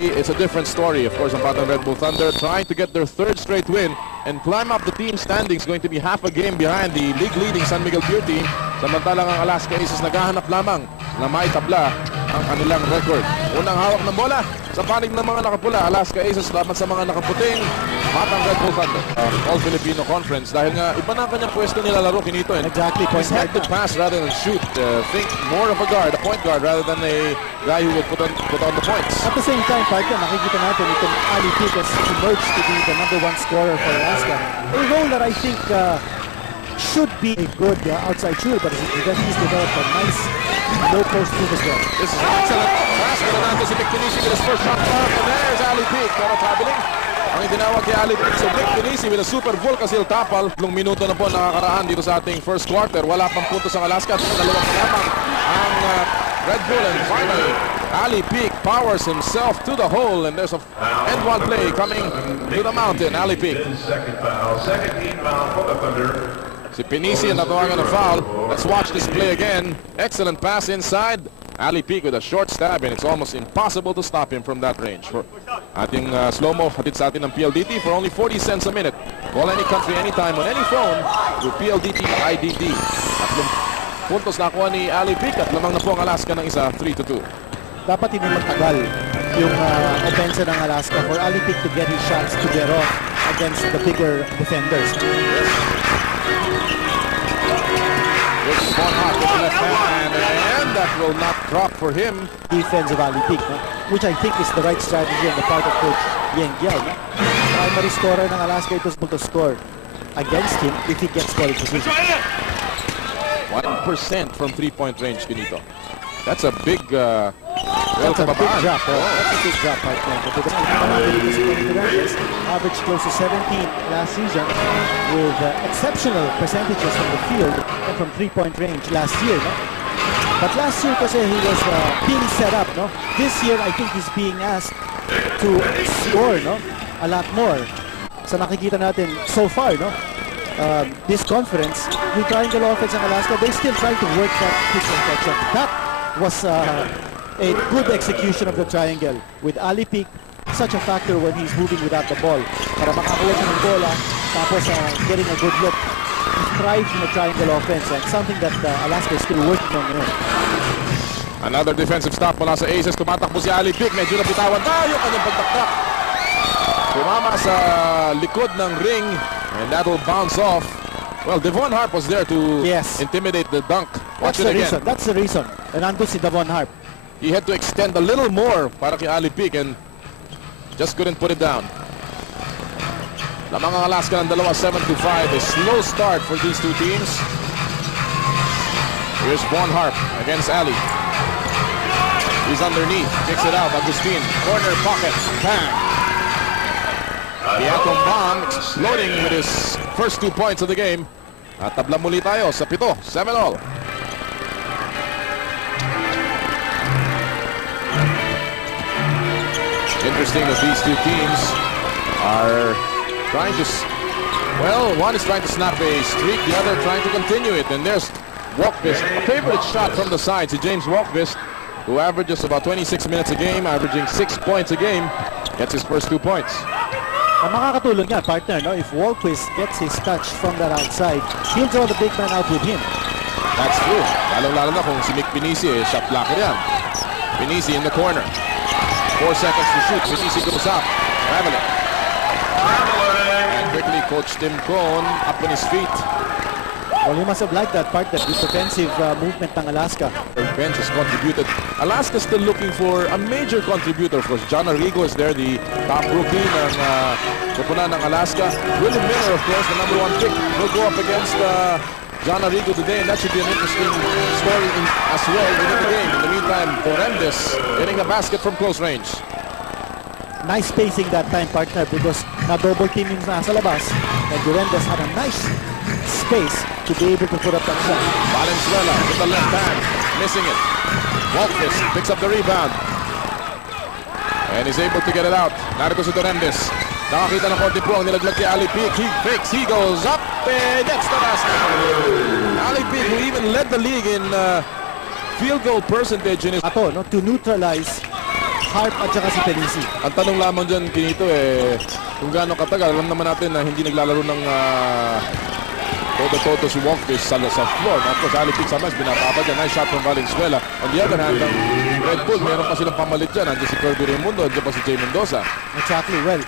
It's a different story. Of course, ang Batang Red Bull Thunder trying to get their third straight win and climb up the team standings, going to be half a game behind the league-leading San Miguel Pure team. Samantalang ang Alaska Aces naghahanap lamang na may tabla ang kanilang record. Unang hawak ng bola sa panig ng mga nakapula. Alaska Aces laban sa mga nakaputing Batang Red Bull Thunder. All-Filipino Conference dahil nga iba na ang kanyang pwesto nilalaro kinito. Exactly. He's had to pass rather than shoot. Think more of a guard, a point guard, rather than a guy who will put on the points. At the same time, partner, nakikita natin itong Ali Pick has emerged to be the #1 scorer for Alaska. A role that I think should be a good outside shooter, but he's developed a nice low post move as well. This is an excellent pass. Ganun si Mick Pinisi with his first shot clock. And there's Ali Pick. Pero traveling. Ang itinawag kay Ali Pick. So Mick Pinisi with a super Volcasil tapal. 3 minuto na po nakakaraan dito sa ating first quarter. Wala pang puntos ang Alaska. Dalawang lamang ang Red Bull. And finally, Ali Pick powers himself to the hole. And there's a end one play coming to the mountain. Ali Pick. Second team foul for the Thunder. Si Pinisi ang natawagan ng foul. Let's watch this play again. Excellent pass inside. Ali Pick with a short stab, and it's almost impossible to stop him from that range. For ating slow-mo hatid sa atin ng PLDT for only 40 cents a minute. Call any country, anytime, on any phone through PLDT IDD. Tatlong puntos nakuha ni Ali Pick at lamang na po ang Alaska ng isa, 3-2. Dapat hindi magtagal yung offense ng Alaska for Ali Pick to get his shots to get off against the bigger defenders. One hot with the left hand, and that will not drop for him. Defense of Ali Pick, no? Which I think is the right strategy on the part of Coach Yeng Giao. No? Primary scorer ng Alaska ito to score against him if he gets scoring position. 1% from 3-point range, Benito. That's a big That's a big drop. That's a big drop right now. Because averaged close to 17 last season with exceptional percentages from the field and from 3-point range last year. No? But last year kasi he was being set up. No? This year I think he's being asked to score, no? A lot more. So nakikita natin so far, no? This conference, yung triangle offense ng Alaska, they still trying to work that quick protection. That was a good execution of the triangle with Ali Pick, such a factor when he's moving without the ball. Para makakuha siya ng bola, tapos getting a good look. He thrives in the triangle offense, and something that Alaska is still working on. Another defensive stop mula sa Aces. Tumatakbo si Ali Pick. Medyo nabitawan tayo kanyang pagtaktak. Tumama sa likod ng ring, and that'll bounce off. Well, Devon Harp was there to intimidate the dunk. Watch it again. That's the reason. And nandun si Devon Harp. He had to extend a little more para kay Ali Pick and just couldn't put it down. Lamang ang Alaska ng 7-5. A slow start for these two teams. Here's Von Harp against Ali. He's underneath. Kicks it out. Agustin. Corner pocket. Bang. The atom bomb exploding with his first 2 points of the game. At tabla muli tayo sa 7, 7-all. Interesting that these two teams are trying to, well, one is trying to snap a streak, the other trying to continue it. And there's Walkvist, a favorite shot from the side to James Walkvist, who averages about 26 minutes a game, averaging 6 points a game, gets his first 2 points. Ang makakatulong niya, partner, no? If Walkvist gets his touch from that outside, he'll draw the big man out with him. That's true. Lalo-lalo na kung si Mick Pinisi, shot blocker yan. Pinisi in the corner. 4 seconds to shoot. Pinisi goes up. Traveling. And quickly, Coach Tim Cohn up on his feet. Well, he must have liked that part, that good defensive movement ng Alaska. The bench has contributed. Alaska still looking for a major contributor. Of course, John Arrigo is there, the top rookie ng kupunan ng Alaska. William Miller, of course, the #1 pick, will go up against John Arrigo today, and that should be an interesting story as well within the game. In the meantime, Forendis hitting a basket from close range. Nice spacing that time, partner, because na-double team yung nasa labas, and Forendis had a nice space to be able to put up that shot. Valenzuela with the left hand, missing it. Walkvist picks up the rebound. And he's able to get it out. Narito si Forendis. Nakakita ng konti po ang nilaglag kay Ali Pick. He fakes, he goes up, and that's the basket. Ali Pick, who even led the league in field goal percentage in his... To neutralize Harp at saka si Penisi. Ang tanong lamang dyan, Kinito, kung gaano katagal. Alam naman natin na hindi naglalaro ng todo-todo si Walkfish sa floor. Of course, Ali Pick Samas, binapapa dyan. Nice shot from Valenzuela. On the other hand, ang Red Bull, meron pa silang pamalit dyan. Nandiyan si Kirby Raimundo, nandiyan pa si Jay Mendoza. Exactly. Well,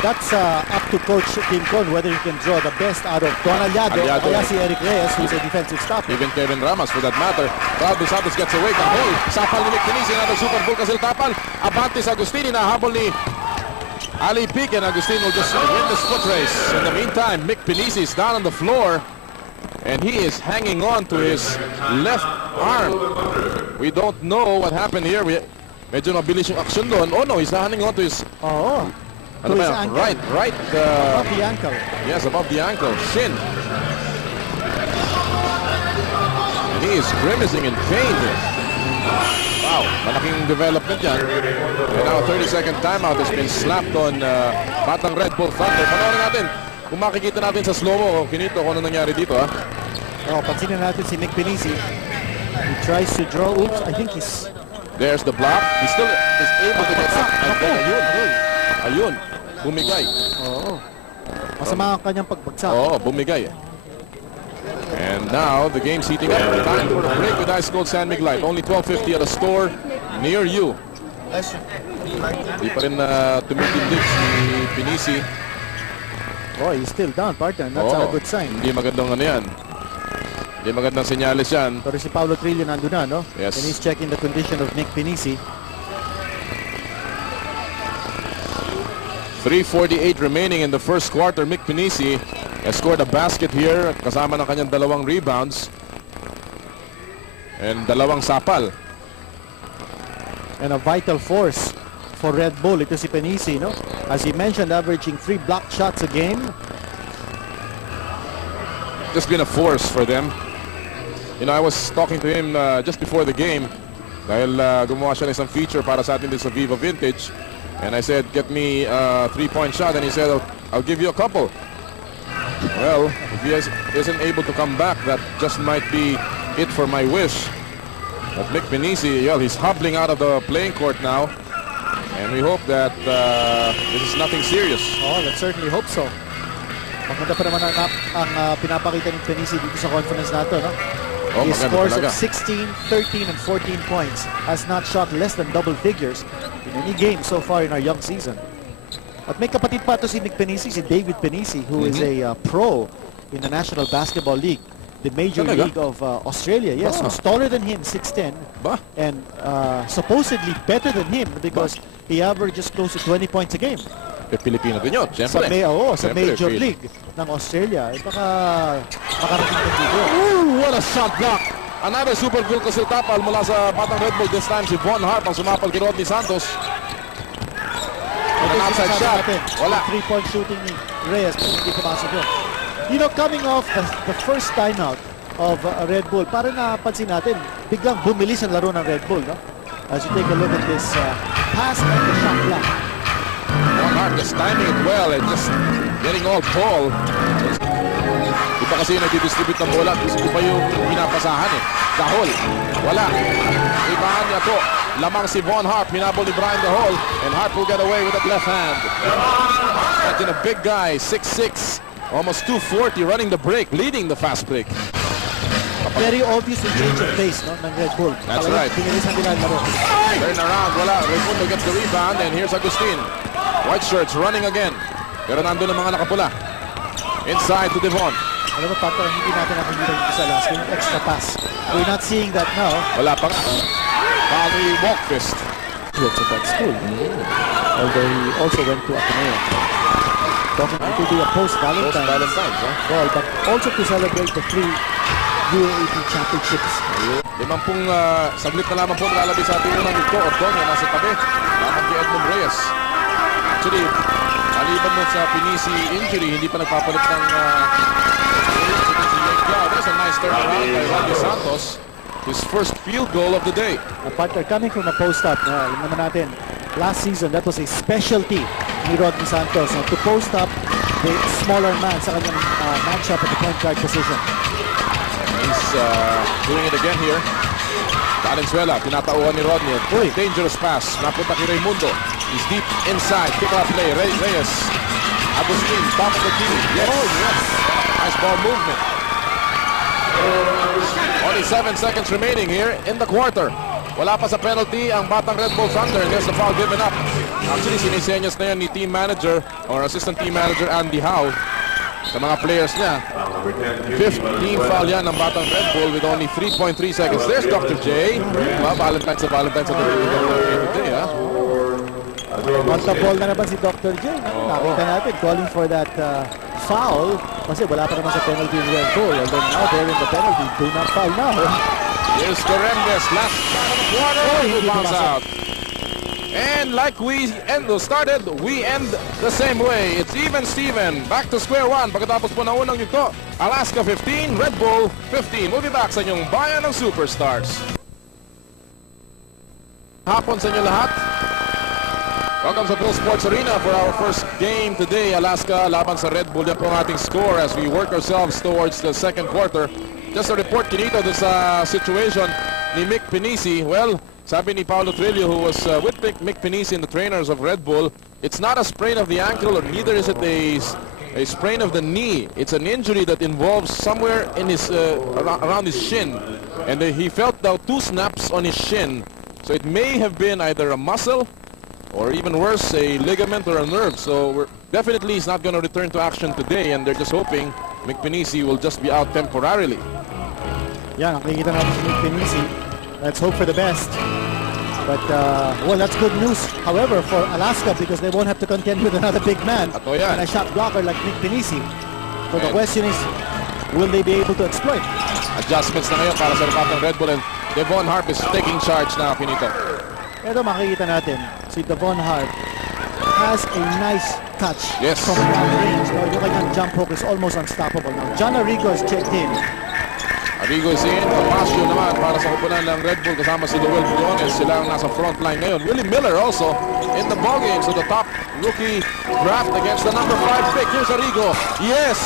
that's up to Coach Tim Con whether he can draw the best out of Don Aliado o kaya si Eric Reyes, who's a defensive stopper. Even Kevin Ramos, for that matter. Raul Santos gets away. Kahol. Sapal ni Nick Pinisi. Another super bull kasi tapal. Abante sa Agustini. Nahabol ni Ali Pick, and Agustin will just win this foot race. In the meantime, Mick Pinisi is down on the floor, and he is hanging on to his left arm. We don't know what happened here. Medyo mabilis yung action doon. Oh no, he's hanging on to his... Oo. Ano ba yan? Right. Above the ankle. Yes, above the ankle. Shin. And he is grimacing in pain here. Wow, malaking development yan. And now a 30-second timeout has been slapped on Batang Redbull Thunder. Panoorin natin kung makikita natin sa slow-mo, Kinito, kung ano nangyari dito, ha? Oh, pansinin natin si Nick Pinisi. He tries to draw. Oops, I think he's... There's the block. He still is able to get up. Ayun. Bumigay. Oo. Masama ang kanyang pagbagsak. Oo, bumigay. And now the game's heating up. Time for a break with Ice Cold San Mig Light. Only 12:50 at a store near you. Di pa rin tumitindig si Pinisi. Oh, he's still down, partner. That's a good sign. Hindi magandang ano yan. Hindi magandang senyales yan. Pero si Paulo Trillo nandun na, no? Yes. And he's checking the condition of Nick Pinisi. 3:48 remaining in the first quarter. Mick Pinisi has scored a basket here kasama ng kanyang dalawang rebounds and dalawang sapal. And a vital force for Red Bull. Ito si Pinisi, no? As he mentioned, averaging 3 block shots a game. Just been a force for them. You know, I was talking to him just before the game dahil gumawa siya ng isang feature para sa atin din sa Viva Vintage. And I said, get me a 3-point shot. And he said, I'll give you a couple. Well, if he isn't able to come back, that just might be it for my wish. But Mick Pinisi, well, he's hobbling out of the playing court now. And we hope that this is nothing serious. Oh, let's certainly hope so. Maganda pa naman ang pinapakita ni Pinisi dito sa conference nato, no? Oh, he scores talaga. of 16, 13, and 14 points. Has not shot less than double figures in any game so far in our young season. At may kapatid pa to si Nick Pinisi, si David Pinisi, who is a pro in the National Basketball League, the Major League of Australia. Yes, who's taller than him, 6'10", and supposedly better than him because he averages close to 20 points a game. Pilipino din yun, siyempre. Sa Major League ng Australia. Baka makarating din dito. Ooh, what a shot block! Another super goal kasi tapal mula sa Batang Redbull. This time si Von Harp ang sumapal kay Rodney Santos. An outside shot. Wala. 3-point shooting ni Reyes pero hindi pumasok yun. You know, coming off the first timeout of Red Bull, parang napansin natin, biglang bumilis ang laro ng Red Bull, no? As you take a look at this pass and the shot block. Von Harp just timing it well and just getting all ball. Iba kasi yung nag-distribute ng bola. Gusto pa yung pinapasahan eh. Dahol. Wala. Ibahan niya to. Lamang si Von Harp. Hinabol ni Brian Dahol. And Harp will get away with that left hand. Imagine a big guy. 6'6". Almost 240 running the break. Leading the fast break. Very obvious yung change of pace, no, ng Red Bull. That's right. Pinilisan nila ang laro. Turn around. Wala. Raimundo gets the rebound. And here's Agustin. White shirts running again. Pero nandun ang mga nakapula. Inside to Devon. Alam mo, Pato, hindi natin nakikita dito sa last game. Extra pass. We're not seeing that now. Wala pa nga. Bali Walkfist. He went to that school. Although he also went to Ateneo. Talking to be a post-Valentine's ball, but also to celebrate the 3 UAAP championships. 50 saglit na lamang po nalalabi sa ating unang ito. Ordonia nasa tabi. Lamang kay Edmond Reyes. Actually, aliban mo sa Pinisi injury, hindi pa nagpapalit ng there's a nice turnaround by Rodney Santos. His first field goal of the day. A partner coming from a post-up. Alam naman natin, last season, that was a specialty ni Rodney Santos to post up the smaller man sa kanyang matchup at the point guard position. He's doing it again here. Valenzuela, pinatauhan ni Rodney. Dangerous pass. Napunta kay Raimundo. He's deep inside. Pick up play. Reyes. Agustin, top of the key. Yes. Nice ball movement. Only 7 seconds remaining here in the quarter. Wala pa sa penalty ang Batang Red Bull Thunder. There's the foul given up. Actually, sinisenyas na yan ni team manager or assistant team manager Andy Howe sa mga players niya. 5th team foul yan ng Batang Red Bull with only 3.3 seconds. There's Dr. J. Valentine sa today, ha? On the ball na naman si Dr. J. Nakita natin, calling for that foul. Kasi wala pa naman sa penalty in Red Bull. And then now they're in the penalty. Do not foul now. Here's Correndes. Last shot of the quarter. He bounce out. And like we started, we end the same way. It's even Steven. Back to square one. Pagkatapos po ng unang yugto, Alaska 15, Red Bull 15. We'll be back sa inyong bayan ng Superstars. Hapon sa inyo lahat. Welcome sa Phil Sports Arena for our first game today. Alaska laban sa Red Bull. Yan po ang ating score as we work ourselves towards the second quarter. Just a report kinito dun sa situation ni Mick Pinisi. Well, sabi ni Paulo Trillo, who was with Mick Pinisi and the trainers of Red Bull, it's not a sprain of the ankle or neither is it a sprain of the knee. It's an injury that involves somewhere in his around his shin. And he felt now 2 snaps on his shin. So it may have been either a muscle or even worse, a ligament or a nerve. So definitely he's not going to return to action today, and they're just hoping Mick Pinisi will just be out temporarily. Yeah, nakikita natin si Mick Pinisi. Let's hope for the best. But, well, that's good news. However, for Alaska, because they won't have to contend with another big man and a shot blocker like Mick Pinisi. So the question is, will they be able to exploit? Adjustments na ngayon para sa Batang Red Bull, and Devon Harp is taking charge now, Pinito. Pero makikita natin, si Devon Hart has a nice touch from long range. No? Yung kanyang jump hook is almost unstoppable. Now, John Arrigo has checked in. Arrigo is in. Capasio naman para sa kupunan ng Red Bull kasama si Luel Briones. Sila ang nasa front line ngayon. Willie Miller also in the ballgame. So the top rookie draft against the number 5 pick. Here's Arrigo. Yes!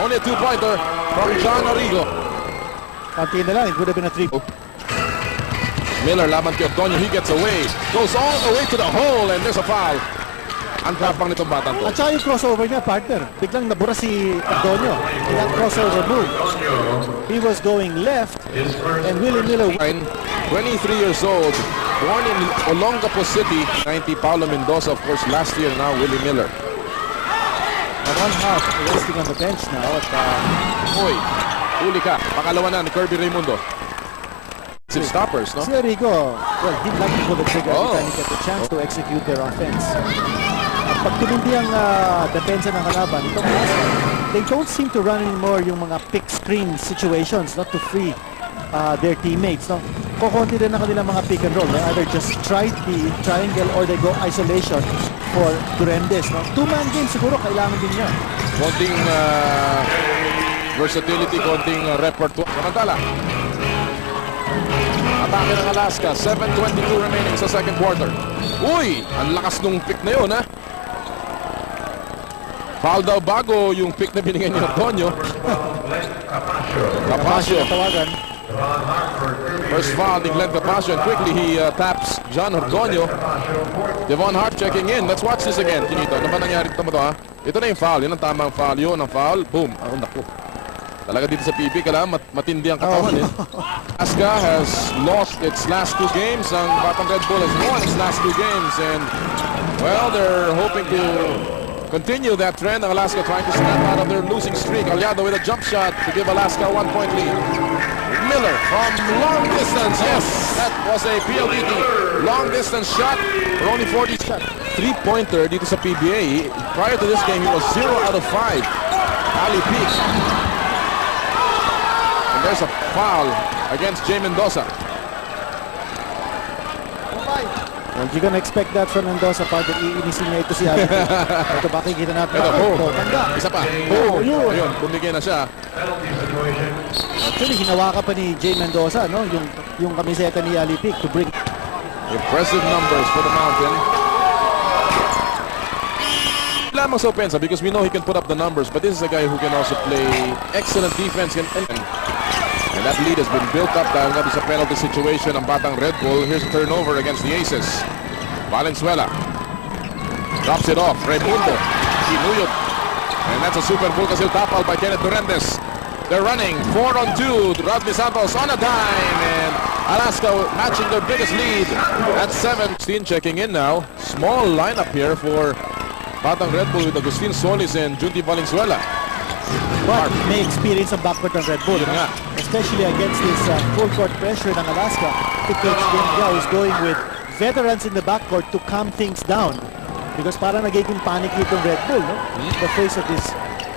Only a 2-pointer from John Arrigo. Kanti na lang, it would have been a 3. Miller laban kay Antonio, he gets away, goes all the way to the hole, and there's a foul. Ang tapang nitong batang to. At saka yung crossover niya, partner. Biglang nabura si Antonio. Kaya crossover move. He was going left, and Willie Miller... 23 years old, born in Olongapo City, 90, Paulo Mendoza, of course, last year, now Willie Miller. One half, resting on the bench now. At, huli ka. Pangalawa na ni Kirby Raimundo. Stoppers, no? Si Arrigo, well, he'd like to pull the trigger every time he gets a chance to execute their offense. At pag tumindi ang depensa ng kalaban, itong they don't seem to run anymore yung mga pick screen situations, not to free their teammates. No? Kukunti din na kanilang mga pick and roll. They either just try the triangle or they go isolation for Durendes. No? 2-man game siguro, kailangan din niya. Konting versatility, konting repertoire. Samantala, atake ng Alaska, 7:22 remaining sa second quarter. Uy! Ang lakas nung pick na yun, ha? Foul daw bago yung pick na binigyan ni Antonio. Capasio. First foul ni Glenn Capasio, and quickly he taps John Antonio. Devon Hart checking in. Let's watch this again, Kinito. Ano ba nangyari ito mo to, ha? Ito na yung foul. Yun ang tamang foul. Yun ang foul. Boom. Ang naku. Talaga dito sa PB, kailangan matindi ang katawan, eh. Alaska has lost its last 2 games. Ang Batang Red Bull has won its last 2 games. And, well, they're hoping to continue that trend. Ang Alaska trying to snap out of their losing streak. Aliado with a jump shot to give Alaska a 1-point lead. Miller from long distance. Yes, that was a PLDT. Long distance shot for only 40 shots. 3-pointer dito sa PBA. Prior to this game, he was 0 out of 5. Ali Peak. There's a foul against Jay Mendoza. Well, you're gonna expect that from Mendoza pag iinisin niya ito si Ali. Ito makikita natin. Tanda. Isa pa. Ayun, bumigay na siya. Actually, hinawakan pa ni Jay Mendoza, no? Yung kamiseta ni Ali Peak to bring impressive numbers for the Mountain. Lamang sa opensa because we know he can put up the numbers, but this is a guy who can also play excellent defense and that lead has been built up dahil nga sa penalty situation ng Batang Redbull. Here's a turnover against the Aces. Valenzuela drops it off. Raimundo Inuyot. And that's a super Bulgasil tapal by Kenneth Durendes. They're running 4-on-2. Rodney Santos on a dime. And Alaska matching their biggest lead at 17. Checking in now. Small lineup here for Batang Redbull with Agustin Solis and Junti Valenzuela. But may experience ang backcourt ng Red Bull, Yeah. especially against this full court pressure ng Alaska. Coach Denga is going with veterans in the backcourt to calm things down because parang nagiging panic itong Red Bull, no? The face of this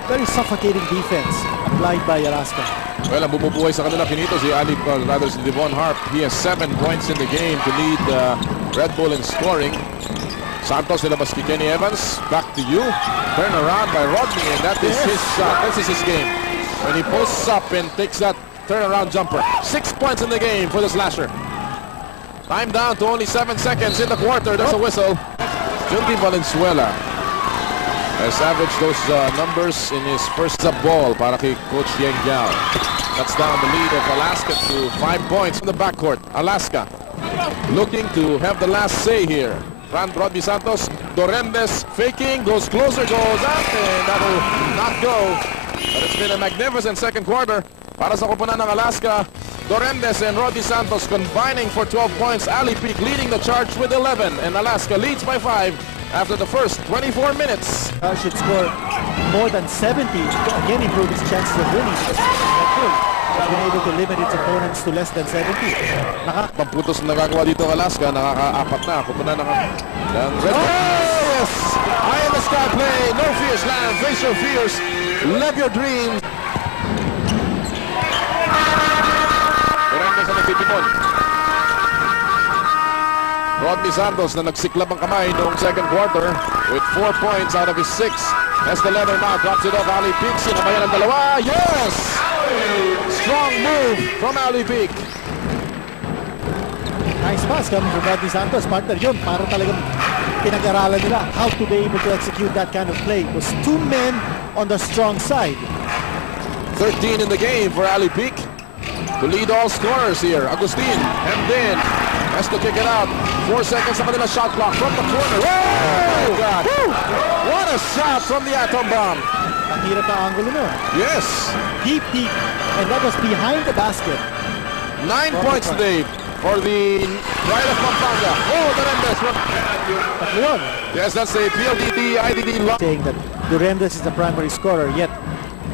very suffocating defense applied by Alaska. Well, ang bumubuhay sa kanila finito si Ali, rather si Devon Harp. He has 7 points in the game to lead Red Bull in scoring. Santos nilabas kay Kenny Evans. Back to you. Turn around by Rodney, and that is his shot. This is his game. When he posts up and takes that turnaround jumper. 6 points in the game for the slasher. Time down to only 7 seconds in the quarter. There's a whistle. Junti Valenzuela has averaged those numbers in his first up ball para kay Coach Yeng Giao. That's down the lead of Alaska to 5 points from the backcourt. Alaska looking to have the last say here. Rodney Santos, Durendes faking, goes closer, goes up, and that will not go. But it's been a magnificent second quarter para sa koponan ng Alaska. Durendes and Rodney Santos combining for 12 points. Ali Peak leading the charge with 11, and Alaska leads by 5 after the first 24 minutes. Should score more than 70 to again improve his chances of winning because Red Bull has been able to limit its opponents to less than 70. Pamputos na nagagawa dito ang Alaska, nakaka-apat na. Kupunan ng Red Bull. Oh, yes! High in the sky play. No fears, land. Face your fears. Live your dreams. Durendes na nagtitipon. Rodney Santos na nagsiklab ang kamay noong second quarter with 4 points out of his 6. As the leather now drops it off. Ali Peak. Sinabayan ang dalawa. Yes! Strong move from Ali Peak. Nice pass coming from Rodney Santos. Partner yun, para talagang pinag-aralan nila how to be able to execute that kind of play. It was 2 men on the strong side. 13 in the game for Ali Peak to lead all scorers here. Agustin, and then has to kick it out. 4 seconds sa kanila shot clock from the corner. Oh, God. What a shot from the atom bomb. Ang hirap na angulo nun. Yes. Deep, and that was behind the basket. 9 points today for the Pride of Pampanga. Oh, Durendes. Tatlo yun. Yes, that's a PLDT IDD lock. Saying that Durendes is the primary scorer, yet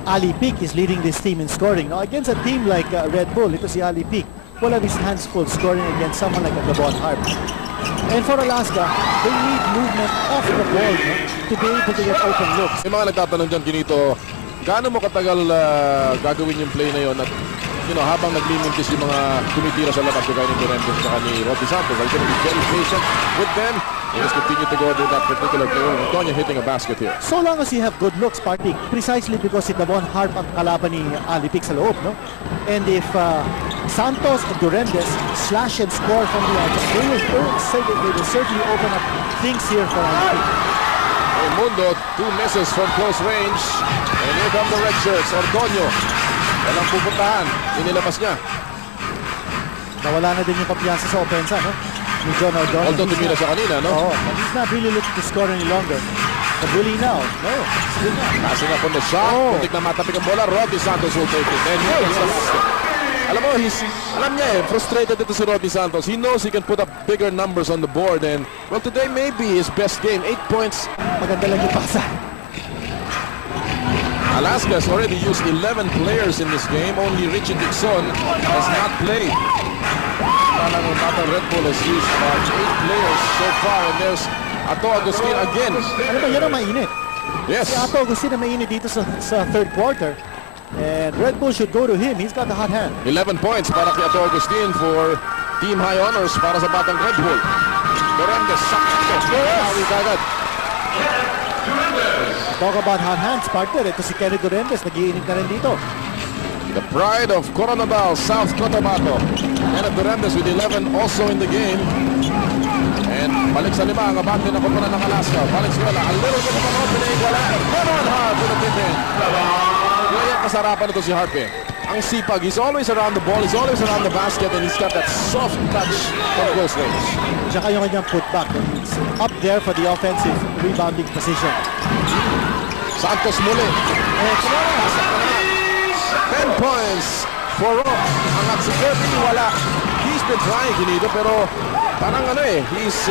Ali Peak is leading this team in scoring. Now, against a team like Red Bull, ito si Ali Peak, wala his hands full scoring against someone like Baguhan Batang. And for Alaska, they need movement off the ball, no, to be able to get open looks. May mga nagtatanong dyan, Kinito, gaano mo katagal gagawin yung play na yon at habang naglimintis yung mga tumitira sa labas kagaya ni Durendes at ni Rodney Santos, I'm going to be very patient with them and just continue to go to that particular play. Antonio hitting a basket here. So long as you have good looks, party, precisely because si Devon Harp ang kalaban ni Ali Peak sa loob, no? And if Santos and Durendes slash and score from the edge, they will certainly open up things here for Ali Peak. Raimundo, 2 misses from close range. And here come the red shirts. Ordoño. Walang pupuntahan. Inilabas niya. Nawala na din yung papiyansa sa opensa, no? Ni John Ordoño. Although tumira siya kanina, no? Oh, he's not really looking to score any longer. But will he now? No, still not. Passing up on the shot. Kuntik na matapik ang bola. Rodney Santos will take it. And here is the basket. Alam mo, alam niya frustrated ito si Rodney Santos. He knows he can put up bigger numbers on the board. And, well, today may be his best game. 8 points. Maganda lang yung pasa. Alaska has already used 11 players in this game. Only Richie Dixon has not played. Parang Batang Redbull has used about 8 players so far. And there's Ato Agustin again. Ano ba, yan ang mainit. Yes. Si Ato Agustin ang mainit dito sa third quarter. And Red Bull should go to him. He's got the hot hand. 11 points para kay Ato Agustin for team high honors para sa Batang Redbull. Durendes, sakto. Kagad. Talk about hot hands, partner. Ito si Kenny Durendes. Nag-iinit na rin dito. The pride of Coronadal, South Cotabato. Kenny Durendes with 11 also in the game. And balik sa 5 ang abante na koponan ng Alaska. Valenzuela, a little bit of an opening. Wala. Devon Harp with a tip in. Kaya kasarapan ito si Harp eh. Ang Ang sipag, he's always around the ball, he's always around the basket, and he's got that soft touch from close range. Tsaka yung kanyang putback, it's up there for the offensive rebounding position. Santos muli. 10 points for Rock. Ang si Kirby wala. He's been trying dito pero parang he's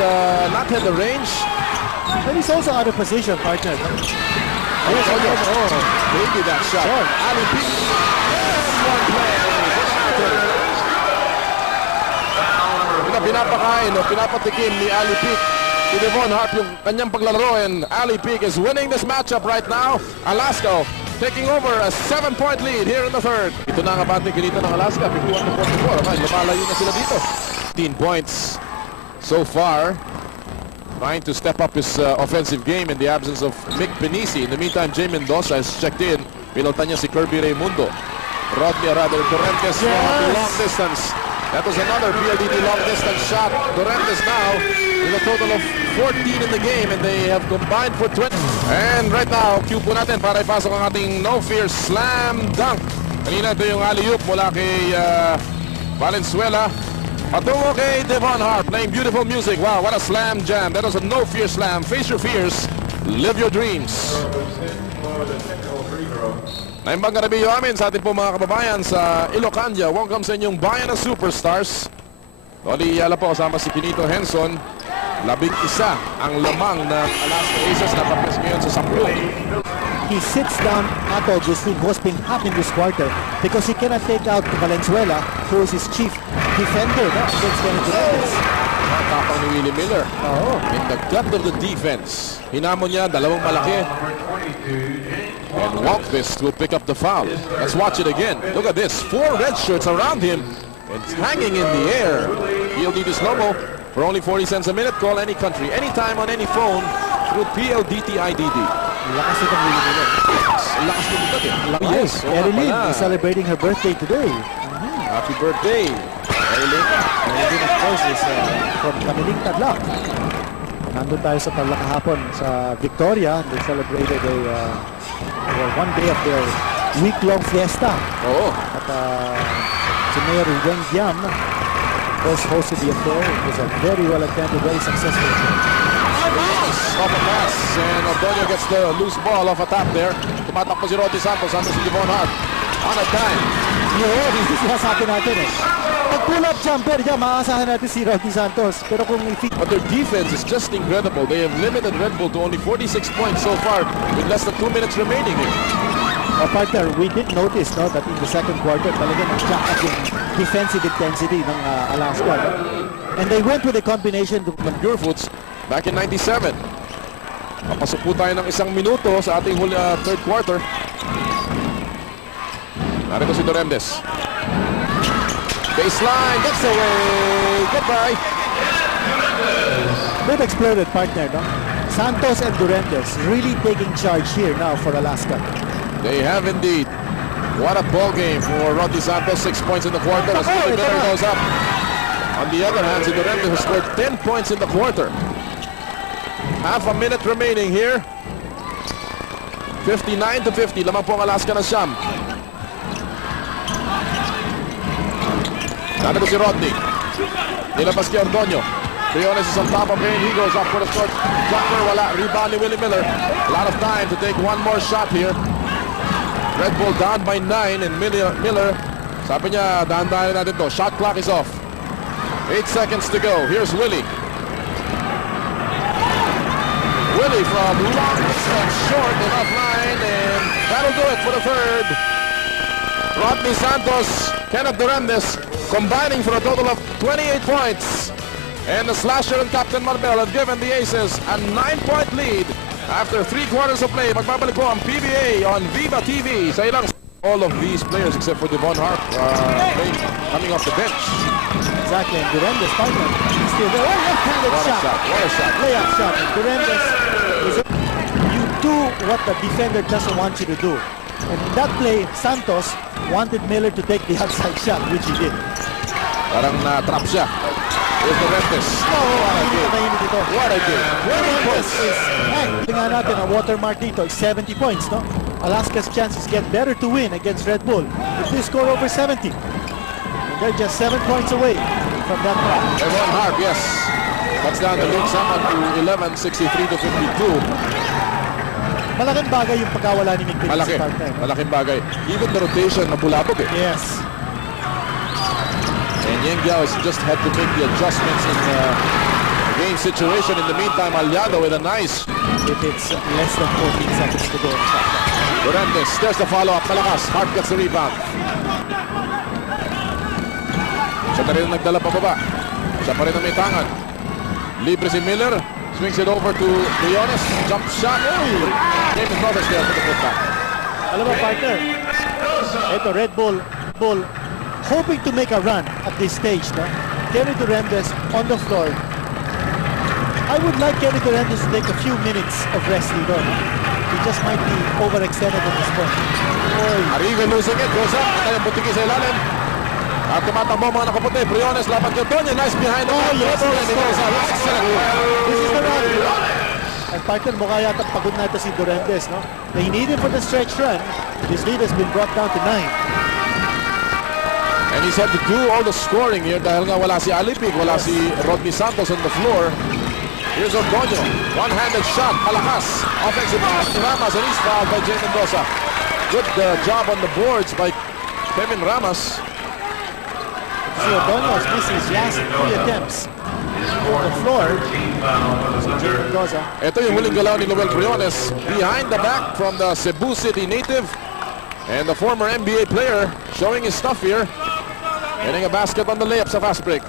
not had the range. And he's also out of position, partner. Maybe that shot. Sure. Ali P. One play. Pinapakain o pinapatikim ni Ali Peak to Devon Hart yung kanyang paglalaro, and Ali Peak is winning this matchup right now. Alaska taking over a 7-point lead here in the third. Ito na ang abante kinita ng Alaska, 51-44. Lumalayo na sila dito. 15 points so far. Trying to step up his offensive game in the absence of Mick Benisi. In the meantime, Jay Mendoza has checked in. Pilotan niya si Kirby Raimundo. Rodney Torrentes from long distance. That was another PLDT long distance shot. Torrentes now with a total of 14 in the game, and they have combined for 20. And right now, cue po natin para ipasok ang ating no fear slam dunk. Kanina ito yung alley-oop mula kay Valenzuela. Patungo kay Devon Hart, playing beautiful music. Wow, what a slam jam. That was a no fear slam. Face your fears, live your dreams. Naimbang karabiyo amin sa ating po mga kababayan sa Ilocania. Welcome sa inyong bayan ng superstars. Loli Yala po kasama si Pinito Henson. 11 ang lamang ng Alaska Aces na tapos ngayon sa 10. He sits down Ato Agustin, who has been hot in this quarter because he cannot take out Valenzuela, who is his chief defender against Venezuela. Tapang ni Willie Miller. Oh. In the gut of the defense. Hinamon niya, dalawang malaki. And Walkfist will pick up the foul. Let's watch it again. Look at this. 4 red shirts around him. It's hanging in the air. PLDT slow-mo for only 40 cents a minute. Call any country, anytime on any phone through PLDT IDD. Lakas itong Willie Miller. Lakas mo dito eh. Yes, Erilyn is celebrating her birthday today. Happy birthday, Erilyn. Erilyn, of course, is from Kamiling Tadlak. Nandun tayo sa Tarlac kahapon sa Victoria. They celebrated one day of their week-long fiesta. Oo. At si Mayor Weng Diam, of course, hosted the affair. It was a very well-attended, very successful show. Off a pass, and Ordonio gets the loose ball off a tap there. Tumatakbo si Rodney Santos, si Devon Hart. On a time. Yun, hindi sinasabi natin eh. Pag pull-up jumper dyan, maaasahan natin si Rodney Santos. Pero kung But their defense is just incredible. They have limited Red Bull to only 46 points so far with less than 2 minutes remaining here. partner, we did notice that in the second quarter, talagang nag-jack up yung defensive intensity ng Alaska. And they went with a combination to Purefoots back in 97. Papasok po tayo ng 1 minuto sa ating third quarter. Narito si Doremdes. Baseline, gets away. Goodbye. They've exploded, partner, no? Santos and Durendes really taking charge here now for Alaska. They have indeed. What a ball game for Rodney Santos. 6 points in the quarter as Willie Miller goes up. On the other hand, si Durendes has scored 10 points in the quarter. Half a minute remaining here. 59-50. Lamang po ang Alaska na siyam. Narito si Rodney. Nilabas kay Ordonio. Briones is on top of him. He goes up for the short jumper. Wala. Rebound ni Willie Miller. A lot of time to take one more shot here. Red Bull down by 9 and Miller. Sabi niya, dahan-dahan natin to. Shot clock is off. 8 seconds to go. Here's Willie. Willie from long distance, short and offline, and that'll do it for the third. Rodney Santos, Kenneth Durendes combining for a total of 28 points. And the slasher and Captain Marbel have given the Aces a 9-point lead after 3 quarters of play. Magbabalik po ang PBA on Viva TV. Sa ilang all of these players except for Devon Hart playing, coming off the bench. Exactly, and Durendes, partner, he's still there. Oh, left-handed shot. What a shot. Layup shot. Durendes, you do what the defender doesn't want you to do. And in that play, Santos wanted Miller to take the outside shot, which he did. Parang na-trap siya. Here's the Rentis. Mainit ito. What a game. 20 points. Tingnan natin ang watermark dito, 70 points, no? Alaska's chances get better to win against Red Bull if they score over 70. And they're just 7 points away from that mark. Everyone Harp, yes. That's down the lead someone to 11, 63 to 52. Malaking bagay yung pagkawala ni Nick Pinis Malaki. sa part-time. Malaking bagay. Even the rotation na bulabog eh. Yes. And Yang Giao has just had to make the adjustments in the game situation. In the meantime, Aliado with a nice. If it's less than 14 seconds to go. Durantes, there's the follow-up. Malakas, Hart gets the rebound. Siya na rin ang nagdala pababa. Siya pa rin ang may tangan. Libre si Miller. Swings it over to Briones. Jump shot. David Brothers there for the putback. Alam mo, partner, ito, Red Bull, hoping to make a run at this stage, no? Kenny Durantes on the floor. I would like Kenny Durantes to take a few minutes of rest dito, no? He just might be overextended at this point. Arrigo losing it. Goes up. At yung butiki sa ilalim. At tumatakbo mga nakaputi. Briones laban kay Antonio. Nice behind the back. yes, And he goes out. That's excellent. This is the run. At partner, mukha yata pagod na ito si Durantes, no? They need him for the stretch run. His lead has been brought down to 9. And he's had to do all the scoring here dahil nga wala si Alipig, wala si Rodney Santos on the floor. Here's Antonio. One-handed shot. Malakas. Offensive pass to Ramos, and he's fouled by Jay Mendoza. Good job on the boards by Kevin Ramos. Si Antonio has missed his last 3 attempts on the floor. Mendoza. Ito yung huling galaw ni Noel Briones. Behind the back from the Cebu City native. And the former NBA player showing his stuff here. Getting a basket on the layup sa fast break.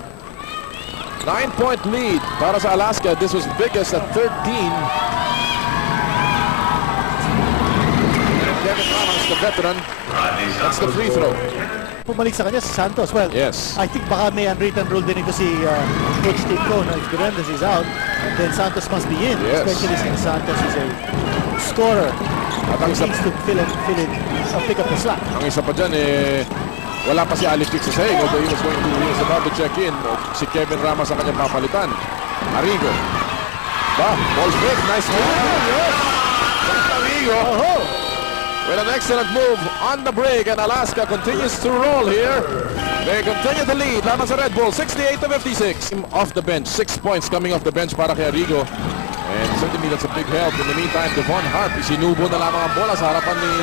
9-point lead para sa Alaska. This was biggest at 13. And Kevin Ramos, the veteran, that's the free throw. Pumalik sa kanya si Santos. Well, Yes. I think baka may unwritten rule din ito si Coach Steve Cohn. If Durantes is out, then Santos must be in. Yes. Especially since Santos is a scorer. At ang He isa, needs to fill in, pick up the slack. ang isa pa dyan wala pa si Alipig sa sahig. Although he was about to check in. Si Kevin Ramos ang kanyang papalitan. Arrigo. Ball's break. Nice move. Arrigo. With an excellent move on the break, and Alaska continues to roll here. They continue to lead. Laban sa Red Bull, 68 to 56. Off the bench, 6 points coming off the bench para kay Arrigo. And certainly that's a big help. In the meantime, Devon Harp, isinubo na lamang ang bola sa harapan ni...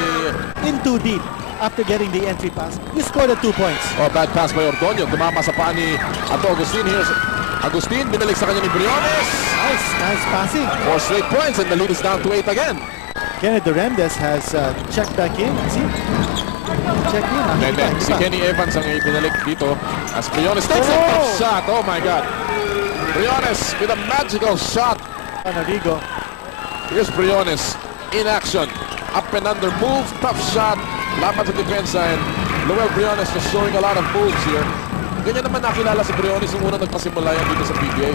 In too deep after getting the entry pass. You scored at 2 points. Oh, bad pass by Ortonio. Tumama sa paa ni Ato Agustin. Here's Agustin, binalik sa kanya ni Briones. Nice passing. 4 straight points, and the lead is down to 8 again. Kenny Durantes has checked back in. See? Check in. Then, si Kenny Evans ang ibinalik dito as Briones takes a tough shot. Oh my God. Briones with a magical shot. Arrigo. Here's Briones in action. Up and under move, tough shot. Laban sa depensa, and Noel Briones just showing a lot of moves here. Ganyan naman nakilala si Briones yung unang nagpasimula yan dito sa PBA.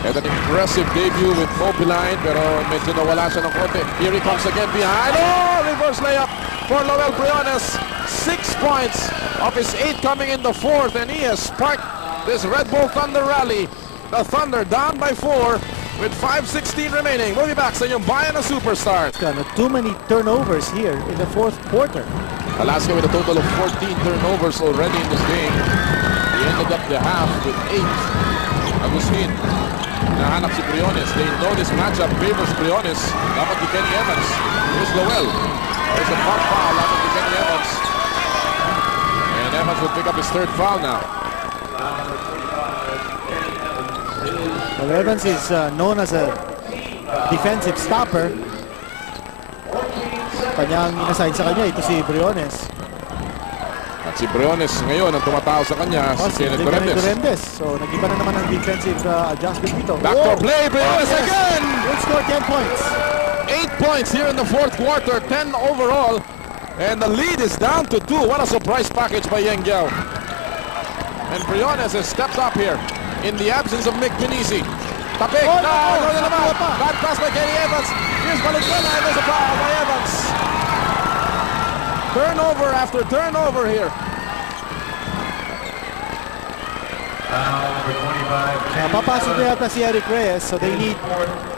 And an impressive debut with Mobiline, pero medyo nawala siya ng konti. Here he comes again behind. Oh, reverse layup for Noel Briones. 6 points of his 8 coming in the 4th, and he has sparked this Red Bull Thunder rally. The Thunder down by 4 with 5:16 remaining. We'll be back sa inyong bayan ng superstars. Too many turnovers here in the 4th quarter. Alaska with a total of 14 turnovers already in this game. They ended up the half with 8. Agustin. Nahanap si Briones. They know this matchup favors Briones. Dapat ni Kenny Evans. Here's Noel. There's a pump foul. Dapat ni Kenny Evans. And Evans will pick up his 3rd foul now. Well, Evans is known as a defensive stopper. Kanyang inassign sa kanya, ito si Briones. At si Briones ngayon ang tumatao sa kanya, si Kenneth Durantes. So, nag-iba na naman ang defensive adjustment dito. Backdoor play, Briones again! He'll score 10 points. 8 points here in the 4th quarter, 10 overall. And the lead is down to 2. What a surprise package by Yang Giao. And Briones has stepped up here in the absence of Mick Pinisi. Tapik! Bad pass by Kenny Evans. Here's Valenzuela, and there's a foul by Evans. Turnover after turnover here. Foul number 25. Papasok na yata si Eric Reyes, so they need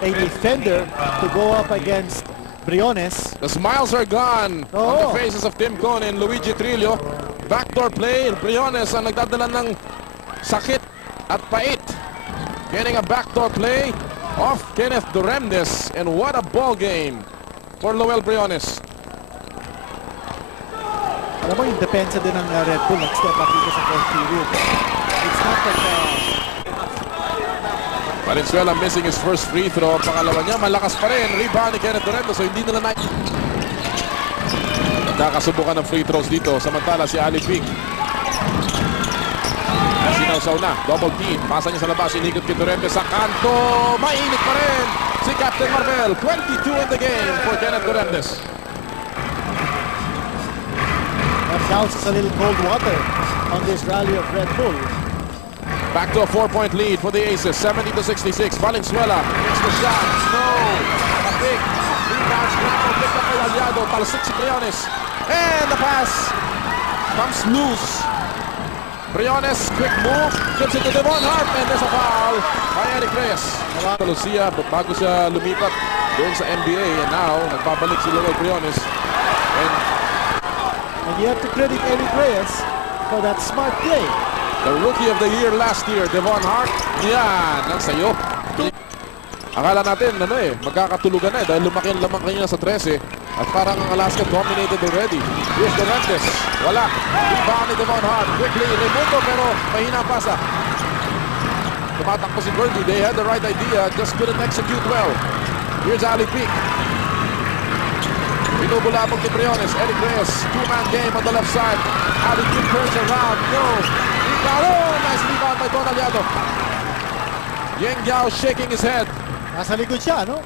a defender to go up against Briones. The smiles are gone on the faces of Tim Con and Luigi Trillo. Backdoor play, Briones ang nagdadala ng sakit at pait. Getting a backdoor play off Kenneth Duremdes, and what a ball game for Lowell Briones. Alam mo, yung depensa din ng Red Bull nag-step up dito sa fourth period. It's not like Valenzuela missing his first free throw. Pangalawa niya, malakas pa rin. Rebound ni Kenneth Duremdes, so hindi nila na... Nagkakasubukan ng free throws dito. Samantala si Ali Pig. Sinawsaw na, double team. Pasa niya sa labas, inikot kay Duremdes sa kanto. Mainit pa rin si Captain Marvel. 22 in the game for Kenneth Duremdes. that doubts a little cold water on this rally of Red Bull. Back to a 4-point lead for the Aces, 70-66. Valenzuela gets the shot. No. A big rebound. Picked up by Aliado. Talsik si Briones. And the pass comes loose. Briones, quick move. Gives it to Devon Hart. And there's a foul by Eric Reyes. Lucia, bago siya lumipat doon sa NBA. And now, nagbabalik si Lowell Briones. And you have to credit Eric Reyes for that smart play. The rookie of the year last year, Devon Hart. Yan, ang sayo. Akala natin, magkakatulugan na dahil lumaki ang lamang kanina sa 13. At parang ang Alaska dominated already. Here's Duremdes. Wala. Rebound ni Devon Hart. Quickly, Raimundo, pero mahina ang pasa. Tumatakbo si Bergie. They had the right idea, just couldn't execute well. Here's Ali Peak. Binubulabog ni Briones. Eric Reyes, two-man game on the left side. Ali Peak turns around. No. Oh, nice rebound by Don Aliado. Yeng Yao shaking his head. Nasa likod siya, no?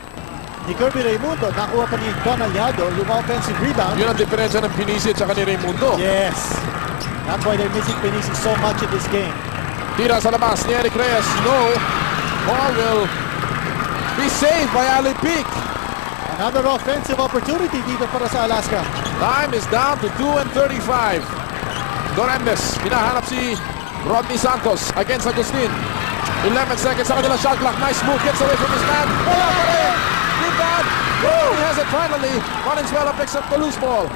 Ni Kirby Raimundo, nakuha pa ni Don Aliado yung offensive rebound. Yun ang diferensya ng Pinisi at saka ni Raimundo. Yes. That's why they're missing Pinisi so much in this game. Tira sa labas ni Eric Reyes. No. Ball will be saved by Ali Peak. Another offensive opportunity dito para sa Alaska. Time is down to 2:35. Duremdes, hinahanap si Rodney Santos against Agustin. 11 seconds sa kanila shot clock. Nice move, gets away from his man. Wala pa rin. Rebound. Oh, he has it finally. Valenzuela picks up the loose ball.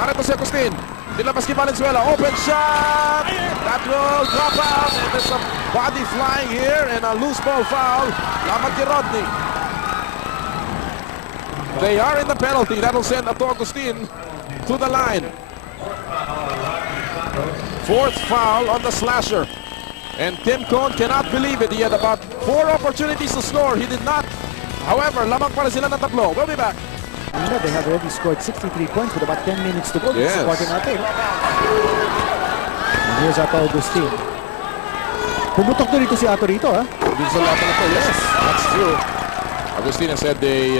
Narito si Agustin. Nilabas kay Valenzuela. Open shot. That will drop out. And there's some body flying here and a loose ball foul. Lamang kay Rodney. They are in the penalty. That'll send Ato Agustin to the line. Fourth foul on the slasher. And Tim Cone cannot believe it. He had about 4 opportunities to score. He did not. However, lamang para sila ng tatlo. We'll be back. You know, they have already scored 63 points with about 10 minutes to go. Yes. Natin. And here's Ato Agustin. Pumutok na rito si Ato rito, ha? Dito sa lahat na ito. Yes, that's true. Agustin has had a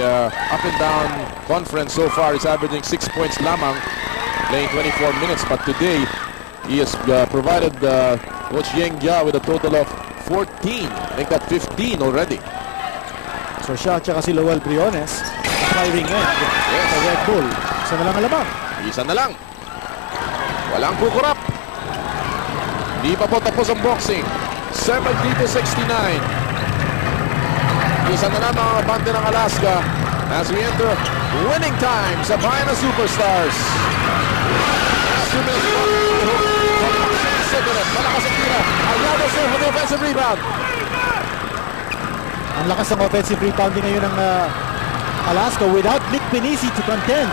up and down conference so far. He's averaging 6 points lamang, playing 24 minutes. But today, he has provided Coach Yeng Jia with a total of 14. Make that 15 already. So siya at saka si Lowell Briones, firing end sa Red Bull. Isa na lang ang lamang. Isa na lang. Walang kukurap. Di pa po tapos ang boxing. 70-69. Isa na lang mga bante ng Alaska as we enter winning time sa Bayan ng Superstars. Malakas ang tira. Aliado sir for the offensive rebound. Ang lakas ng offensive rebounding ngayon ng Alaska without Nick Pinisi to contend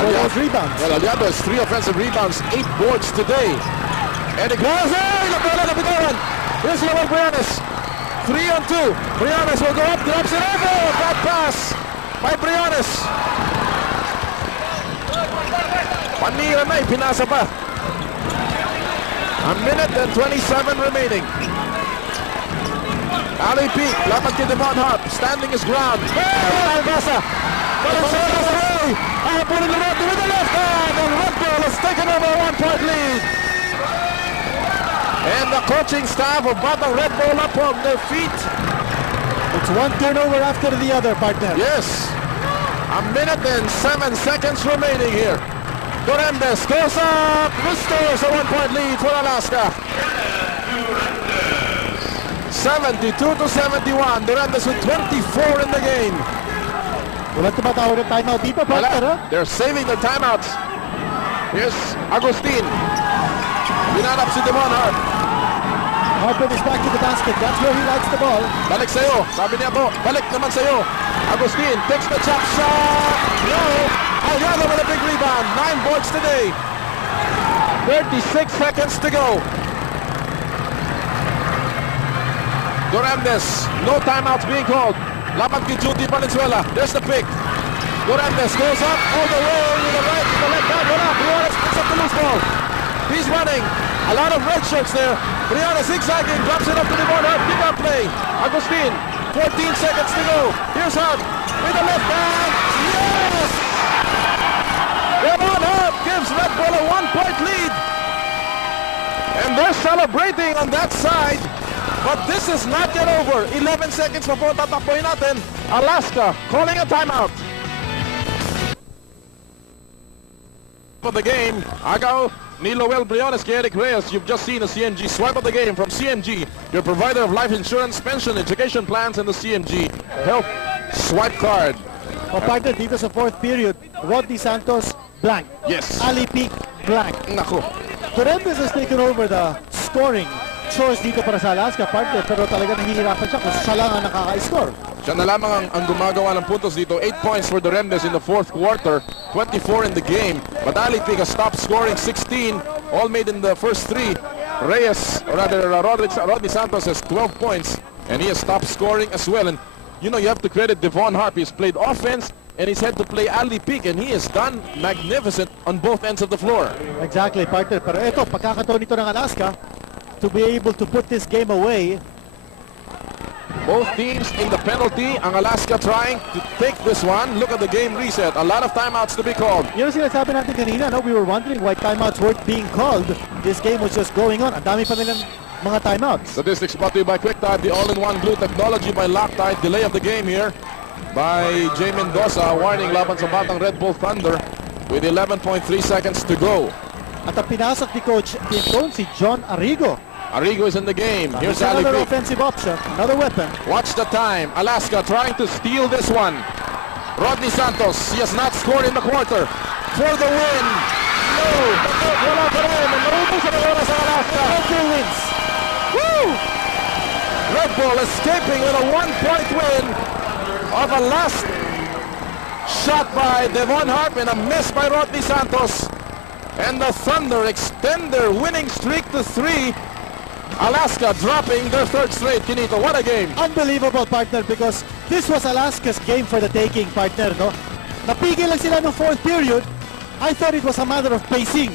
for those rebounds. Well, Aliado has 3 offensive rebounds, 8 boards today. And it goes, napala na bitaran. Here's Lowell Briones. 3-on-2. Briones will go up, drops it over. Bad pass by Briones. Panira na, pinasa pa. A minute and 27 remaining. Ali Peak, laban kay Devon Hart, standing his ground. Valenzuela away. Putting it up to the left hand, and Red Bull has taken over a 1-point lead. And the coaching staff of Batang Redbull up on their feet. It's one turnover after the other, partner. Yes. A minute and 7 seconds remaining here. Duremdes goes up, restores a 1-point lead for Alaska. 72-71. The Rendes with 24 in the game. Walang tumatawag ng timeout dito, partner, ha? They're saving their timeouts. Here's Agustin. Binanap si Devon Hart. Harper is back to the basket. That's where he likes the ball. Balik sa'yo. Sabi niya po, balik naman sa'yo. Agustin takes the chop shot. No. Aliado with a big rebound. 9 boards today. 36 seconds to go. Dorantes, no timeouts being called. Laban kay Judy Valenzuela. There's the pick. Dorantes goes up all the way with the right, with the left hand. Wala. Briones picks up the loose ball. He's running. A lot of red shirts there. Briones zigzagging, drops it up to the corner. Pick up play. Agustin, 14 seconds to go. Here's Hart with the left hand. Yes! Devon Hart gives Red Bull a 1-point lead. And they're celebrating on that side. But this is not yet over. 11 seconds before tatakboy natin. Alaska calling a timeout. For the game, Agaw ni Lowell Briones kay Eric Reyes. You've just seen a CMG swipe of the game from CMG, your provider of life insurance, pension, education plans, and the CMG Health Swipe Card. O partner, dito sa fourth period, Rodney Santos, blank. Yes. Ali Peak, blank. Naku. Dorantes has taken over the scoring chores dito para sa Alaska, partner, pero talaga nahihirapan siya kung siya lang ang nakaka-score. Siya na lamang ang gumagawa ng puntos dito. 8 points for Dorantes in the fourth quarter, 24 in the game. But Ali Peak has stopped scoring, 16, all made in the first 3. Reyes, or rather Rodney Santos has 12 points, and he has stopped scoring as well. And you know, you have to credit Devon Hart. He's played offense, and he's had to play Ali Peak, and he has done magnificent on both ends of the floor. Exactly, partner. Pero ito, pagkakataon nito ng Alaska to be able to put this game away. Both teams in the penalty. Ang Alaska trying to take this one. Look at the game reset. A lot of timeouts to be called. Yun ang sinasabi natin kanina, no? We were wondering why timeouts weren't being called. This game was just going on. Ang dami pa nilang mga timeouts. Statistics brought to you by QuickTime, the all-in-one glue technology by Loctite. Delay of the game here by Jay Mendoza. Warning laban sa Batang Redbull Thunder with 11.3 seconds to go. At ang pinasok ni Coach Pinton, si John Arrigo. Arrigo is in the game. Here's Ali another Peak. offensive option, another weapon. Watch the time. Alaska trying to steal this one. Rodney Santos, he has not scored in the quarter. For the win. No. Wala pa rin. Naubos ang oras sa Alaska. Red Bull wins. Woo! Red Bull escaping with a 1-point win of a last shot by Devon Hart and a miss by Rodney Santos. And the Thunder extend their winning streak to 3. Alaska dropping their third straight. Kinito, what a game. Unbelievable, partner, because this was Alaska's game for the taking, partner, no? Napigil lang sila ng fourth period. I thought it was a matter of pacing.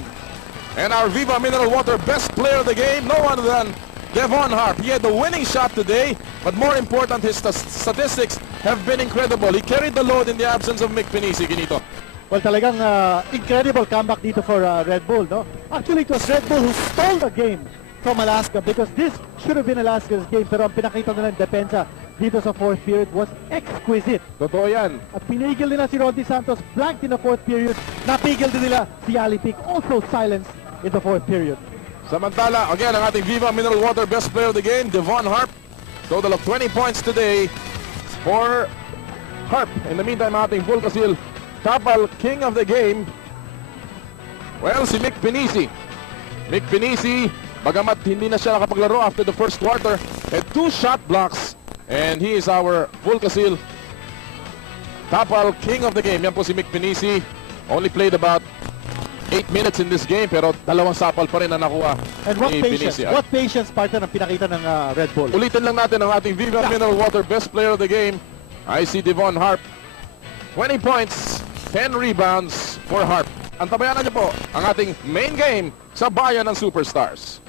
And our Viva Mineral Water best player of the game, no other than Devon Hart. He had the winning shot today, but more important, his statistics have been incredible. He carried the load in the absence of Mick Pinisi, Kinito. Well, talagang incredible comeback dito for Red Bull, no? Actually, it was Red Bull who stole the game from Alaska because this should have been Alaska's game, pero ang pinakita nila ng depensa dito sa fourth period was exquisite. Totoo yan. At pinigil nila si Rodney Santos, blanked in the fourth period. Napigil din nila si Ali Peak, also silenced in the fourth period. Samantala, again, ang ating Viva Mineral Water best player of the game, Devon Hart. Total of 20 points today for Hart. In the meantime, ating Vulcasil Tapal king of the game, well, si Mick Pinisi. Mick Pinisi, bagamat hindi na siya nakapaglaro after the first quarter, had 2 shot blocks, and he is our Vulcasil Tapal king of the game. Yan po si Mick Pinisi. Only played about 8 minutes in this game, pero 2 sapal pa rin na nakuha And what ni patience, Pinisi. what patience, partner, ang pinakita ng Red Bull. Ulitin lang natin ang ating Viva Mineral Water best player of the game. I see Devon Hart. 20 points, 10 rebounds for Hart. Antabayanan niyo po ang ating main game sa Bayan ng Superstars.